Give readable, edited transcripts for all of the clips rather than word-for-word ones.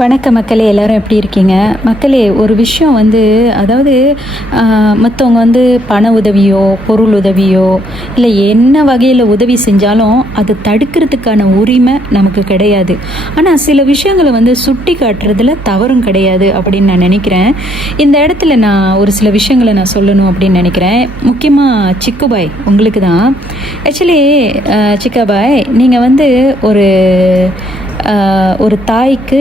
வணக்கம் மக்களே, எல்லோரும் எப்படி இருக்கீங்க? மக்களே, ஒரு விஷயம் அதாவது மற்றவங்க பண உதவியோ பொருள் உதவியோ இல்லை என்ன வகையில் உதவி செஞ்சாலும் அதை தடுக்கிறதுக்கான உரிமை நமக்கு கிடையாது. ஆனால் சில விஷயங்களை சுட்டி காட்டுறதுல தவறும் கிடையாது அப்படின்னு நான் நினைக்கிறேன். இந்த இடத்துல நான் ஒரு சில விஷயங்களை நான் சொல்லணும் அப்படின்னு நினைக்கிறேன். முக்கியமாக சிக்குபாய், உங்களுக்கு தான். ஆக்சுவலி சிக்காபாய், நீங்கள் ஒரு தாய்க்கு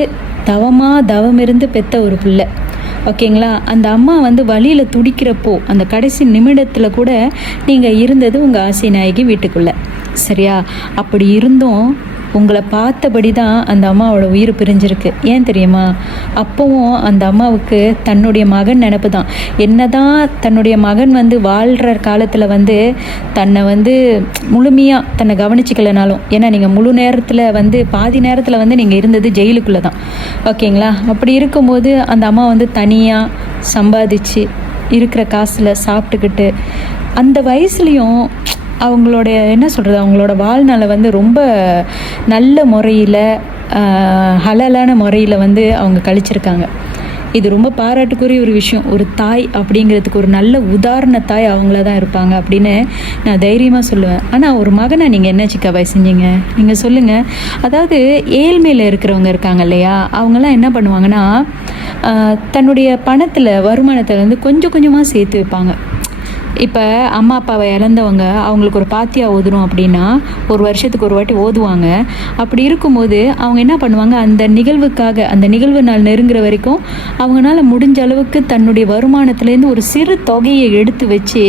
தவமிருந்து பெற்ற ஒரு பிள்ளை, ஓகேங்களா? அந்த அம்மா வழியில் துடிக்கிறப்போ அந்த கடைசி நிமிடத்தில் கூட நீங்கள் இருந்தது உங்கள் ஆசை நாயகி வீட்டுக்குள்ளே, சரியா? அப்படி இருந்தும் உங்களை பார்த்தபடி தான் அந்த அம்மாவோட உயிர் பிரிஞ்சிருக்கு. ஏன் தெரியுமா? அப்போவும் அந்த அம்மாவுக்கு தன்னுடைய மகன் நினப்பு தான். என்ன தான் தன்னுடைய மகன் வாழ்கிற காலத்தில் தன்னை முழுமையாக தன்னை கவனிச்சிக்கலனாலும், ஏன்னா நீங்கள் முழு நேரத்தில் பாதி நேரத்தில் நீங்கள் இருந்தது ஜெயிலுக்குள்ளே தான், ஓகேங்களா? அப்படி இருக்கும்போது அந்த அம்மா தனியாக சம்பாதிச்சு இருக்கிற காசில் சாப்பிட்டுக்கிட்டு அந்த வயசுலேயும் அவங்களோட அவங்களோட வாழ்நாளை ரொம்ப நல்ல முறையில் ஹலாலான முறையில் அவங்க கழிச்சிருக்காங்க. இது ரொம்ப பாராட்டுக்குரிய ஒரு விஷயம். ஒரு தாய் அப்படிங்கிறதுக்கு ஒரு நல்ல உதாரண தாய் அவங்கள தான் இருப்பாங்க அப்படின்னு நான் தைரியமாக சொல்லுவேன். ஆனால் ஒரு மகனை நீங்கள் என்ன சிக்காபாய் செஞ்சீங்க? நீங்கள் சொல்லுங்கள். அதாவது ஏழ்மையில் இருக்கிறவங்க இருக்காங்க இல்லையா, அவங்கெல்லாம் என்ன பண்ணுவாங்கன்னா தன்னுடைய பணத்தில் வருமானத்தில் கொஞ்சம் கொஞ்சமாக சேர்த்து வைப்பாங்க. இப்போ அம்மா அப்பாவை இழந்தவங்க அவங்களுக்கு ஒரு பாத்தியா ஓதணும் அப்படின்னா ஒரு வருஷத்துக்கு ஒரு வாட்டி ஓதுவாங்க. அப்படி இருக்கும்போது அவங்க என்ன பண்ணுவாங்க, அந்த நிகழ்வுக்காக, அந்த நிகழ்வு நாள் நெருங்குற வரைக்கும் அவங்களால முடிஞ்ச அளவுக்கு தன்னுடைய வருமானத்துலேருந்து ஒரு சிறு தொகையை எடுத்து வச்சு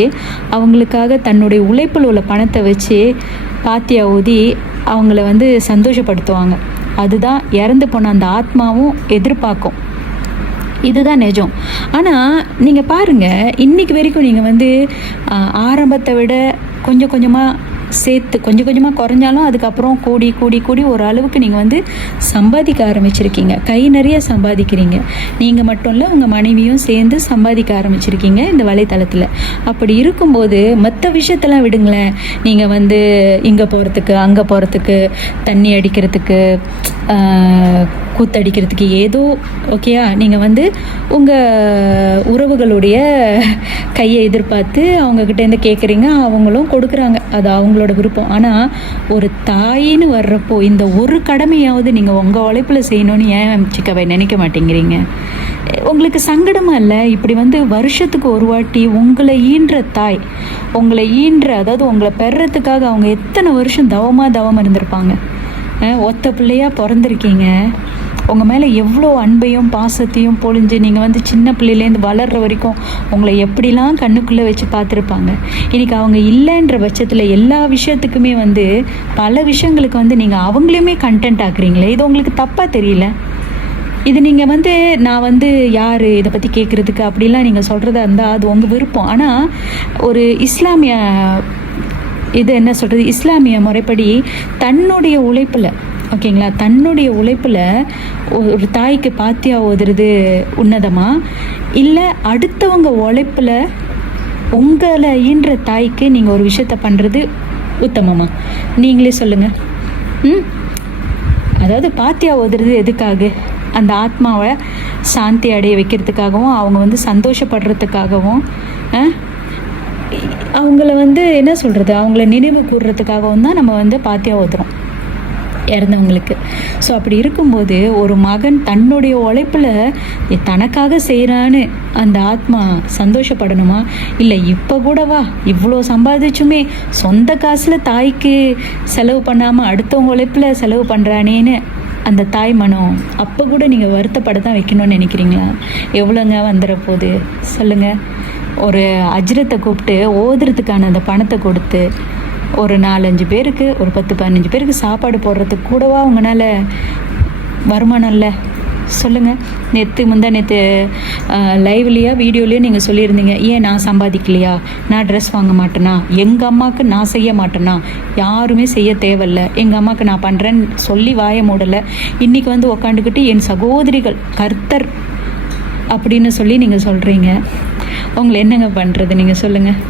அவங்களுக்காக தன்னுடைய உழைப்பில் உள்ள பணத்தை வச்சு பாத்தியா ஊதி அவங்கள சந்தோஷப்படுத்துவாங்க. அதுதான் இறந்து போன அந்த ஆத்மாவும் எதிர்பார்க்கும். இதுதான் நிஜம். ஆனால் நீங்கள் பாருங்கள், இன்றைக்கி வரைக்கும் நீங்கள் ஆரம்பத்தை விட கொஞ்சம் கொஞ்சமாக சேர்த்து கொஞ்சம் கொஞ்சமாக குறைஞ்சாலும் அதுக்கப்புறம் கூடி கூடி கூடி ஒரு அளவுக்கு நீங்கள் சம்பாதிக்க ஆரம்பிச்சிருக்கீங்க. கை நிறைய சம்பாதிக்கிறீங்க. நீங்கள் மட்டும் இல்லை, உங்கள் மனைவியும் சேர்ந்து சம்பாதிக்க ஆரம்பிச்சிருக்கீங்க இந்த வலைத்தளத்தில். அப்படி இருக்கும்போது மற்ற விஷயத்தெல்லாம் விடுங்களேன். நீங்கள் இங்கே போகிறதுக்கு அங்கே போகிறதுக்கு, தண்ணி அடிக்கிறதுக்கு, கூத்தடிக்கிறதுக்கு ஏதோ ஓகேயா, நீங்கள் உங்கள் உறவுகளுடைய கையை எதிர்பார்த்து அவங்கக்கிட்டேருந்து கேட்குறீங்க, அவங்களும் கொடுக்குறாங்க. அது அவங்களோட விருப்பம். ஆனால் ஒரு தாயின்னு வர்றப்போ இந்த ஒரு கடமையாவது நீங்கள் உங்கள் உழைப்பில் செய்யணும்னு ஏன் சிக்காபாய் நினைக்க மாட்டேங்கிறீங்க? உங்களுக்கு சங்கடமாக இல்லை? இப்படி வருஷத்துக்கு ஒரு வாட்டி உங்களை ஈன்ற தாய், உங்களை அதாவது உங்களை பெறத்துக்காக அவங்க எத்தனை வருஷம் தவம் இருந்திருப்பாங்க. ஒத்த பிள்ளையாக பிறந்திருக்கீங்க. உங்கள் மேலே எவ்வளோ அன்பையும் பாசத்தையும் பொழிஞ்சு நீங்கள் சின்ன பிள்ளையிலேருந்து வளர்கிற வரைக்கும் உங்களை எப்படிலாம் கண்ணுக்குள்ளே வச்சு பார்த்துருப்பாங்க. இன்றைக்கி அவங்க இல்லைன்ற பட்சத்தில் எல்லா விஷயத்துக்குமே பல விஷயங்களுக்கு நீங்கள் அவங்களையுமே கண்டென்ட் ஆக்குறீங்களே, இது உங்களுக்கு தப்பாக தெரியல? இது நீங்கள் நான் யார் இதை பற்றி கேட்குறதுக்கு அப்படிலாம் நீங்கள் சொல்கிறதா இருந்தால் அது உங்கள் விருப்பம். ஆனால் ஒரு இஸ்லாமிய இஸ்லாமிய முறைப்படி தன்னுடைய உழைப்பில், ஓகேங்களா, தன்னுடைய உழைப்பில் ஒரு தாய்க்கு பாத்தியா ஓதுறது உன்னதமா, இல்லை அடுத்தவங்க உழைப்பில் உங்களை ஈன்ற தாய்க்கு நீங்கள் ஒரு விஷயத்த பண்ணுறது உத்தமமா? நீங்களே சொல்லுங்கள். அதாவது பாத்தியா ஓதுறது எதுக்காக? அந்த ஆத்மாவை சாந்தி அடைய வைக்கிறதுக்காகவும் அவங்க சந்தோஷப்படுறதுக்காகவும், அவங்கள அவங்கள நினைவு கூறுறதுக்காகவும் தான் நம்ம பாத்தியா ஓதுறோம் இறந்தவங்களுக்கு. ஸோ அப்படி இருக்கும்போது ஒரு மகன் தன்னுடைய உழைப்பில் தனக்காக செய்கிறான்னு அந்த ஆத்மா சந்தோஷப்படணுமா? இல்லை இப்போ கூடவா இவ்வளோ சம்பாதிச்சுமே சொந்த காசில் தாய்க்கு செலவு பண்ணாமல் அடுத்தவங்க உழைப்பில் செலவு பண்ணுறானேன்னு அந்த தாய் மனம் அப்போ கூட நீங்கள் வருத்தப்பட தான் வைக்கணும்னு நினைக்கிறீங்களா? எவ்வளோங்க வந்துட போகுது சொல்லுங்கள். ஒரு அஜ்ரத்தை கூப்பிட்டு ஓதுறதுக்கான அந்த பணத்தை கொடுத்து ஒரு 4-5 பேருக்கு, ஒரு 10-15 பேருக்கு சாப்பாடு போடுறதுக்கு கூடவா உங்களால் வருமானம் இல்லை? சொல்லுங்கள். நேற்று லைவ்லையா வீடியோலையோ நீங்கள் சொல்லியிருந்தீங்க, ஏன் நான் சம்பாதிக்கலையா, நான் ட்ரெஸ் வாங்க மாட்டேனா, எங்கள் அம்மாவுக்கு நான் செய்ய மாட்டேனா, யாருமே செய்ய தேவையில்லை, எங்கள் அம்மாவுக்கு நான் பண்ணுறேன்னு சொல்லி வாய மூடலை. இன்றைக்கி உக்காண்டுக்கிட்டு என் சகோதரிகள் கர்த்தர் அப்படின்னு சொல்லி நீங்கள் சொல்கிறீங்க. உங்களை என்னங்க பண்ணுறது? நீங்கள் சொல்லுங்கள்.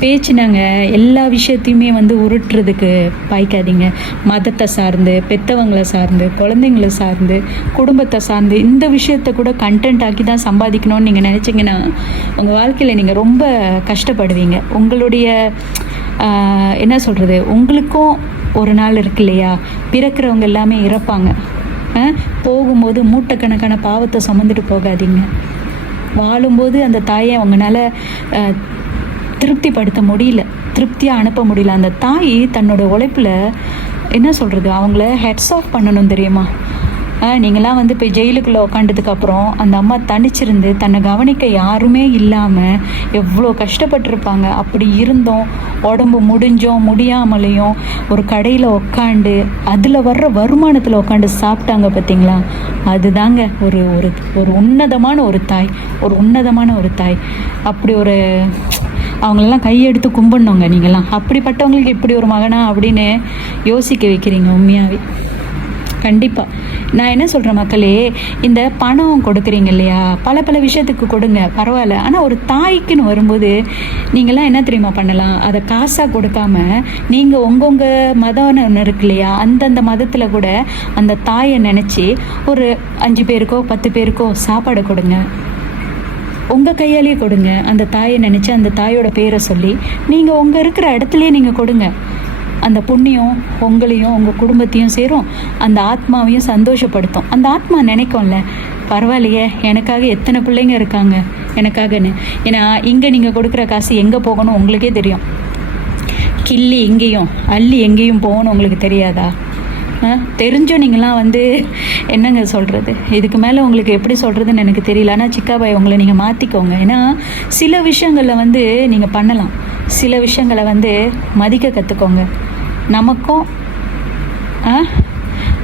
பேச்சு நாங்கள் எல்லா விஷயத்தையுமே வந்து உருட்டுறதுக்கு பாய்க்காதீங்க. மதத்தை சார்ந்து, பெற்றவங்களை சார்ந்து, குழந்தைங்களை சார்ந்து, குடும்பத்தை சார்ந்து இந்த விஷயத்தை கூட கண்டென்ட் ஆக்கி தான் சம்பாதிக்கணும்னு நீங்கள் நினச்சிங்கன்னா உங்கள் வாழ்க்கையில் நீங்கள் ரொம்ப கஷ்டப்படுவீங்க. உங்களுடைய என்ன சொல்கிறது, உங்களுக்கும் ஒரு நாள் இருக்கு இல்லையா? பிறக்கிறவங்க எல்லாமே இறப்பாங்க. போகும்போது மூட்டைக்கணக்கான பாவத்தை சுமந்துட்டு போகாதீங்க. வாழும்போது அந்த தாயை அவங்களால திருப்திப்படுத்த முடியல, திருப்தியாக அனுப்ப முடியல. அந்த தாய் தன்னோட உழைப்பில் என்ன சொல்கிறது, அவங்கள ஹெட்ஸ் ஆஃப் பண்ணணும் தெரியுமா? நீங்களாம் வந்து இப்போ ஜெயிலுக்குள்ளே உக்காண்டதுக்கப்புறம் அந்த அம்மா தனிச்சிருந்து தன்னை கவனிக்க யாருமே இல்லாமல் எவ்வளோ கஷ்டப்பட்டிருப்பாங்க. அப்படி இருந்தோம், உடம்பு முடிஞ்சோம் முடியாமலையும் ஒரு கடையில் உக்காண்டு அதில் வர்ற வருமானத்தில் உட்காந்து சாப்பிட்டாங்க பார்த்தீங்களா? அதுதாங்க ஒரு ஒரு ஒரு உன்னதமான ஒரு தாய், ஒரு உன்னதமான ஒரு தாய். அப்படி ஒரு அவங்களெல்லாம் கையெடுத்து கும்பிடணுங்க நீங்களாம். அப்படிப்பட்டவங்களுக்கு இப்படி ஒரு மகனா அப்படின்னு யோசிக்க வைக்கிறீங்க உண்மையாகவே. கண்டிப்பாக நான் என்ன சொல்கிறேன் மக்களே, இந்த பணம் கொடுக்குறீங்க இல்லையா, பல பல விஷயத்துக்கு கொடுங்க, பரவாயில்ல. ஆனால் ஒரு தாய்க்குன்னு வரும்போது நீங்களாம் என்ன தெரியுமா பண்ணலாம்? அதை காசாக கொடுக்காம நீங்கள் உங்கள் மதம் ஒன்று இருக்கு இல்லையா, அந்தந்த மதத்தில் கூட அந்த தாயை நினச்சி ஒரு 5 பேருக்கோ 10 பேருக்கோ சாப்பாடு கொடுங்க. உங்கள் கையாலேயே கொடுங்க. அந்த தாயை நினச்சி அந்த தாயோட பேரை சொல்லி நீங்கள் உங்கள் இருக்கிற இடத்துலையே நீங்கள் கொடுங்க. அந்த புண்ணியம் உங்களையும் உங்கள் குடும்பத்தையும் சேரும், அந்த ஆத்மாவையும் சந்தோஷப்படுத்தும். அந்த ஆத்மா நினைக்கும்ல, பரவாயில்லையே எனக்காக எத்தனை பிள்ளைங்க இருக்காங்க எனக்காகன்னு. ஏன்னா இங்கே நீங்கள் கொடுக்குற காசு எங்கே போகணும் உங்களுக்கே தெரியும். கிள்ளி எங்கேயும் அள்ளி எங்கேயும் போகணும் உங்களுக்கு தெரியாதா? தெரிஞ்சும் நீங்களாம் வந்து என்னங்க சொல்கிறது, இதுக்கு மேலே உங்களுக்கு எப்படி சொல்கிறதுன்னு எனக்கு தெரியல. ஆனால் சிக்காபாய் உங்களை நீங்கள் மாற்றிக்கோங்க. ஏன்னா சில விஷயங்களில் வந்து நீங்கள் பண்ணலாம், சில விஷயங்களை வந்து மதிக்க கற்றுக்கோங்க. நமக்கும்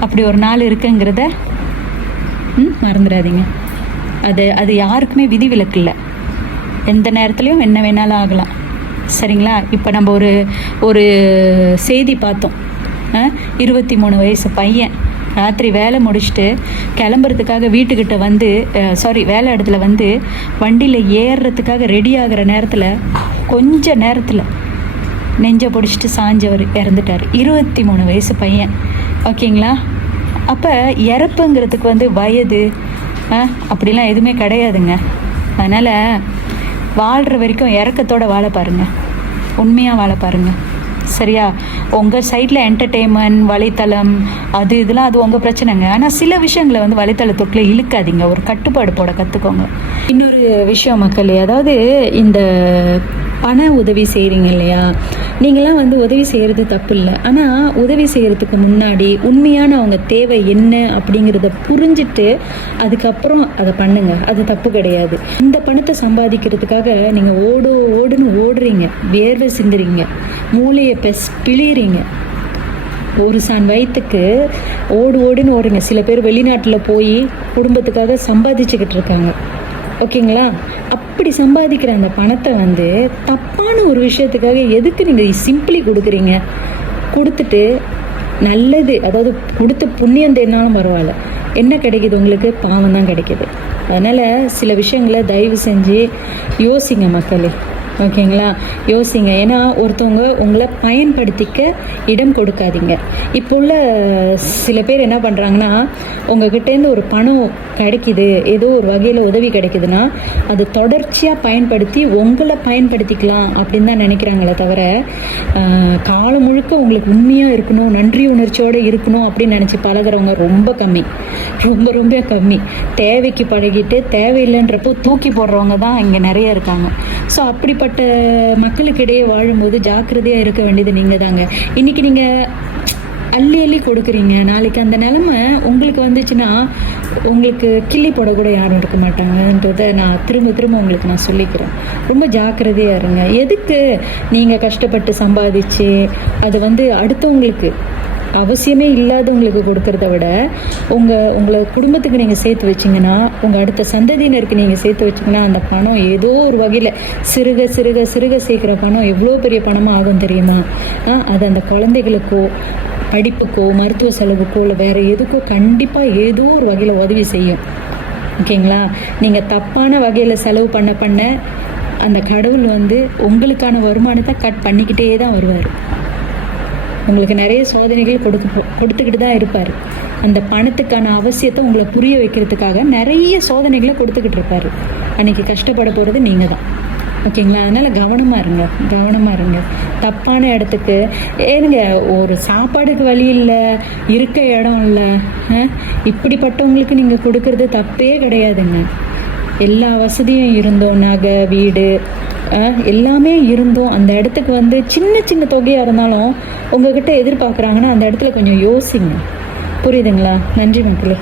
அப்படி ஒரு நாள் இருக்குங்கிறத மறந்துடாதீங்க. அது யாருக்குமே விதிவிலக்கு இல்லை, எந்த நேரத்துலையும் என்ன வேணாலும் ஆகலாம். சரிங்களா? இப்போ நம்ம ஒரு செய்தி பார்த்தோம். 23 வயசு பையன் ராத்திரி வேலை முடிச்சுட்டு கிளம்புறதுக்காக வீட்டுக்கிட்ட வந்து வேலை இடத்துல வந்து வண்டியில் ஏறுறதுக்காக ரெடி ஆகிற நேரத்தில் கொஞ்ச நேரத்தில் நெஞ்சை பிடிச்சிட்டு சாஞ்சவர் இறந்துட்டார். 23 வயசு பையன். ஓகேங்களா? அப்போ இறப்புங்கிறதுக்கு வந்து வயது அப்படிலாம் எதுவுமே கிடையாதுங்க. அதனால் வாழ்கிற வரைக்கும் இறக்கத்தோடு வாழ பாருங்கள், உண்மையாக வாழ பாருங்கள். சரியா? உங்கள் சைடில் என்டர்டெயின்மெண்ட் வலைத்தளம் இதெல்லாம் அது உங்கள் பிரச்சனைங்க. ஆனால் சில விஷயங்களை வந்து வலைத்தளத்துக்குள்ளே இழுக்காதீங்க, ஒரு கட்டுப்பாடு போட கற்றுக்கோங்க. இன்னொரு விஷயம் மக்களே, அதாவது இந்த பண உதவி செய்கிறீங்க இல்லையா, நீங்களாம் வந்து உதவி செய்கிறது தப்பு இல்லை. ஆனால் உதவி செய்கிறதுக்கு முன்னாடி உண்மையான அவங்க தேவை என்ன அப்படிங்கிறத புரிஞ்சுட்டு அதுக்கப்புறம் அதை பண்ணுங்க, அது தப்பு கிடையாது. இந்த பணத்தை சம்பாதிக்கிறதுக்காக நீங்கள் ஓடுன்னு ஓடுறீங்க, வேர்வை சிந்துறீங்க, மூளையை பிழிறீங்க. ஒரு சான் வயிற்றுக்கு ஓடுன்னு ஓடுங்க. சில பேர் வெளிநாட்டில் போய் குடும்பத்துக்காக சம்பாதிச்சுக்கிட்டு இருக்காங்க. ஓகேங்களா? அப்படி சம்பாதிக்கிற அந்த பணத்தை வந்து தப்பான ஒரு விஷயத்துக்காக எதுக்கு நீங்கள் சிம்பிளி கொடுக்குறீங்க? கொடுத்துட்டு நல்லது, அதாவது கொடுத்த புண்ணியம் தேடினாலும் பரவாயில்ல, என்ன கிடைக்கிது உங்களுக்கு? பாவம் தான் கிடைக்கிது. அதனால் சில விஷயங்களை தயவு செஞ்சு யோசிங்க மக்களே. ஓகேங்களா? யோசிங்க. ஏன்னா ஒருத்தவங்க உங்களை பயன்படுத்திக்க இடம் கொடுக்காதீங்க. இப்போ உள்ள சில பேர் என்ன பண்ணுறாங்கன்னா, உங்ககிட்டேருந்து ஒரு பணம் கிடைக்கிது, ஏதோ ஒரு வகையில் உதவி கிடைக்குதுன்னா அது தொடர்ச்சியாக பயன்படுத்தி உங்களை பயன்படுத்திக்கலாம் அப்படின்னு தான் நினைக்கிறாங்களே தவிர காலம் முழுக்க உங்களுக்கு உண்மையாக இருக்கணும், நன்றி உணர்ச்சியோடு இருக்கணும் அப்படின்னு நினச்சி பழகிறவங்க ரொம்ப கம்மி, ரொம்ப கம்மி. தேவைக்கு பழகிட்டு தேவையில்லைன்றப்போ தூக்கி போடுறவங்க தான் இங்கே நிறைய இருக்காங்க. ஸோ அப்படிப்பட்ட மக்களுக்கிடையே வாழும்போது ஜாக்கிரதையாக இருக்க வேண்டியது நீங்கள் தாங்க. இன்றைக்கி நீங்கள் அள்ளி கொடுக்குறீங்க, நாளைக்கு அந்த நிலைமை உங்களுக்கு வந்துச்சுன்னா உங்களுக்கு கிள்ளி போடக்கூட யாரும் இருக்க மாட்டாங்கன்றதை நான் திரும்ப உங்களுக்கு நான் சொல்லிக்கிறேன். ரொம்ப ஜாக்கிரதையாக இருங்க. எதுக்கு நீங்கள் கஷ்டப்பட்டு சம்பாதிச்சு அது வந்து அடுத்தவங்களுக்கு அவசியமே இல்லாதவங்களுக்கு கொடுக்கறத விட உங்களை குடும்பத்துக்கு நீங்கள் சேர்த்து வச்சிங்கன்னா, உங்கள் அடுத்த சந்ததியினருக்கு நீங்கள் சேர்த்து வச்சிங்கன்னா அந்த பணம் ஏதோ ஒரு வகையில் சிறுக சேர்க்குற பணம் எவ்வளோ பெரிய பணமாக ஆகும் தெரியுமா? அது அந்த குழந்தைகளுக்கோ படிப்புக்கோ மருத்துவ செலவுக்கோ இல்லை வேறு எதுக்கோ கண்டிப்பாக ஏதோ ஒரு வகையில் உதவி செய்யும். ஓகேங்களா? நீங்கள் தப்பான வகையில் செலவு பண்ண அந்த கடவுள் வந்து உங்களுக்கான வருமானத்தை கட் பண்ணிக்கிட்டே தான் வருவார். உங்களுக்கு நிறைய சோதனைகள் கொடுத்துக்கிட்டு தான் இருப்பார். அந்த பணத்துக்கான அவசியத்தை உங்களை புரிய வைக்கிறதுக்காக நிறைய சோதனைகளை கொடுத்துக்கிட்டு இருப்பார். அன்றைக்கி கஷ்டப்பட போகிறது நீங்கள் தான். ஓகேங்களா? அதனால் கவனமாக இருங்க. தப்பான இடத்துக்கு ஏனுங்க, ஒரு சாப்பாடுக்கு வழி இல்லை, இருக்க இடம் இல்லை, இப்படிப்பட்டவங்களுக்கு நீங்கள் கொடுக்கறது தப்பே கிடையாதுங்க. எல்லா வசதியும் இருந்தோம், நகை, வீடு எல்லாமே இருந்தோம், அந்த இடத்துக்கு வந்து சின்ன சின்ன தொகையாக இருந்தாலும் உங்ககிட்ட எதிர்பார்க்குறாங்கன்னா அந்த இடத்துல கொஞ்சம் யோசிங்க. புரியுதுங்களா? நன்றி மக்களே.